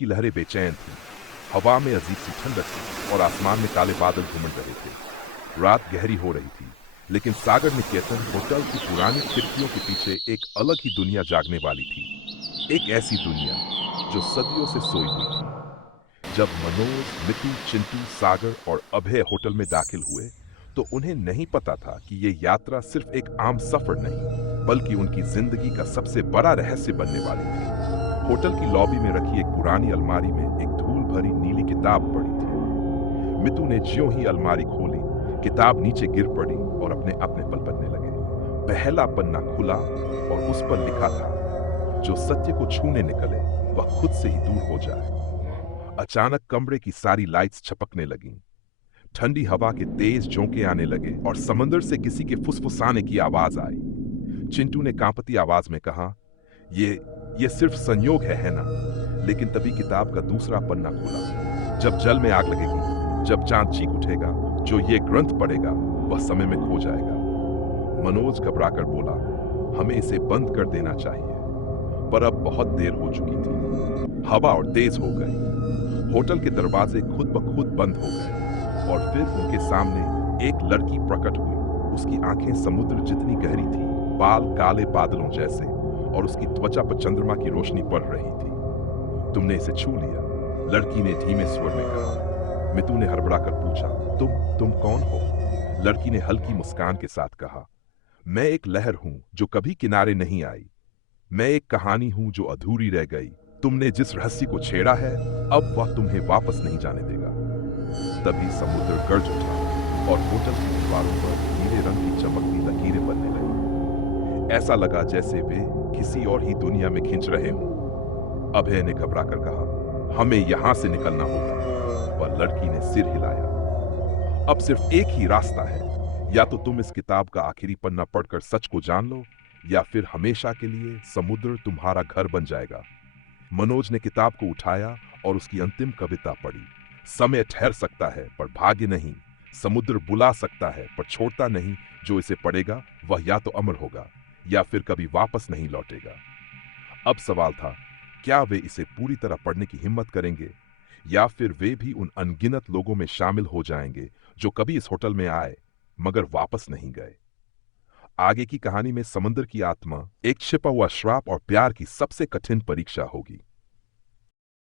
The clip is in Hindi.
की लहरें बेचैन थीं। हवा में अजीब सी ठंडक थी और आसमान में काले बादल घुमड़ रहे थे। रात गहरी हो रही थी, लेकिन सागर निकेतन होटल की पुरानी खिड़कियों के पीछे एक अलग ही दुनिया जागने वाली थी। एक ऐसी दुनिया जो सदियों से सोई हुई थी। जब मनोज, मितू, चिंटू, सागर और अभय होटल में दाखिल हुए, तो उन्हें नहीं पता था कि ये यात्रा सिर्फ एक आम सफर नहीं, बल्कि उनकी जिंदगी का सबसे बड़ा रहस्य बनने वाली थी। होटल की लॉबी में रखी एक पुरानी अलमारी में एक धूल भरी नीली किताब पड़ी थी। मितू ने ज्यों ही अलमारी खोली, किताब नीचे गिर पड़ी और अपने अपने पल बनने लगे। पहला पन्ना खुला और उस पर लिखा था, जो सत्य को छूने निकले वह खुद से ही दूर हो जाए। अचानक कमरे की सारी लाइट्स छपकने लगीं। ठंडी हवा के तेज झोंके आने लगे और समंदर से किसी के फुसफुसाने की आवाज आई। चिंटू ने कांपती आवाज में कहा, ये ये सिर्फ संयोग है ना? लेकिन तभी किताब का दूसरा पन्ना खुला। जब जल में आग लगेगी, जब चांद चीख उठेगा, जो ये ग्रंथ पढ़ेगा वह समय में खो जाएगा। मनोज घबराकर बोला, हमें इसे बंद कर देना चाहिए। पर अब बहुत देर हो चुकी थी। हवा और तेज हो गई। होटल के दरवाजे खुद ब खुद बंद हो गए और फिर उनके सामने एक लड़की प्रकट हुई। उसकी आंखें समुद्र जितनी गहरी थी, बाल काले बादलों जैसे, और उसकी त्वचा पर चंद्रमा की रोशनी पड़ रही थी। तुमने इसे छू लिया? लड़की ने धीमे स्वर में कहा। मितू ने हड़बड़ाकर पूछा, तुम कौन हो? लड़की ने हल्की मुस्कान के साथ कहा, मैं एक लहर हूं जो कभी किनारे नहीं आई। मैं एक कहानी हूं जो अधूरी रह गई। तुमने जिस रहस्य को छेड़ा है, अब वह तुम्हें वापस नहीं जाने देगा। तभी समुद्र गर्ज उठा और होटल की दीवारों पर नीले रंग की चमकती लकीरें बनने लगी। ऐसा लगा जैसे वे किसी और ही दुनिया में खिंच रहे हों। अभय ने घबराकर कहा, हमें यहां से निकलना होगा। पर लड़की ने सिर हिलाया। अब सिर्फ एक ही रास्ता है, या तो तुम इस किताब का आखिरी पन्ना पढ़कर सच को जान लो, या फिर हमेशा के लिए समुद्र तुम्हारा घर बन जाएगा। मनोज ने किताब को उठाया और उसकी अंतिम कविता पढ़ी। समय ठहर सकता है पर भाग्य नहीं। समुद्र बुला सकता है पर छोड़ता नहीं। जो इसे पढ़ेगा वह या तो अमर होगा या फिर कभी वापस नहीं लौटेगा। अब सवाल था, क्या वे इसे पूरी तरह पढ़ने की हिम्मत करेंगे, या फिर वे भी उन अनगिनत लोगों में शामिल हो जाएंगे जो कभी इस होटल में आए मगर वापस नहीं गए। आगे की कहानी में समंदर की आत्मा, एक छिपा हुआ श्राप और प्यार की सबसे कठिन परीक्षा होगी।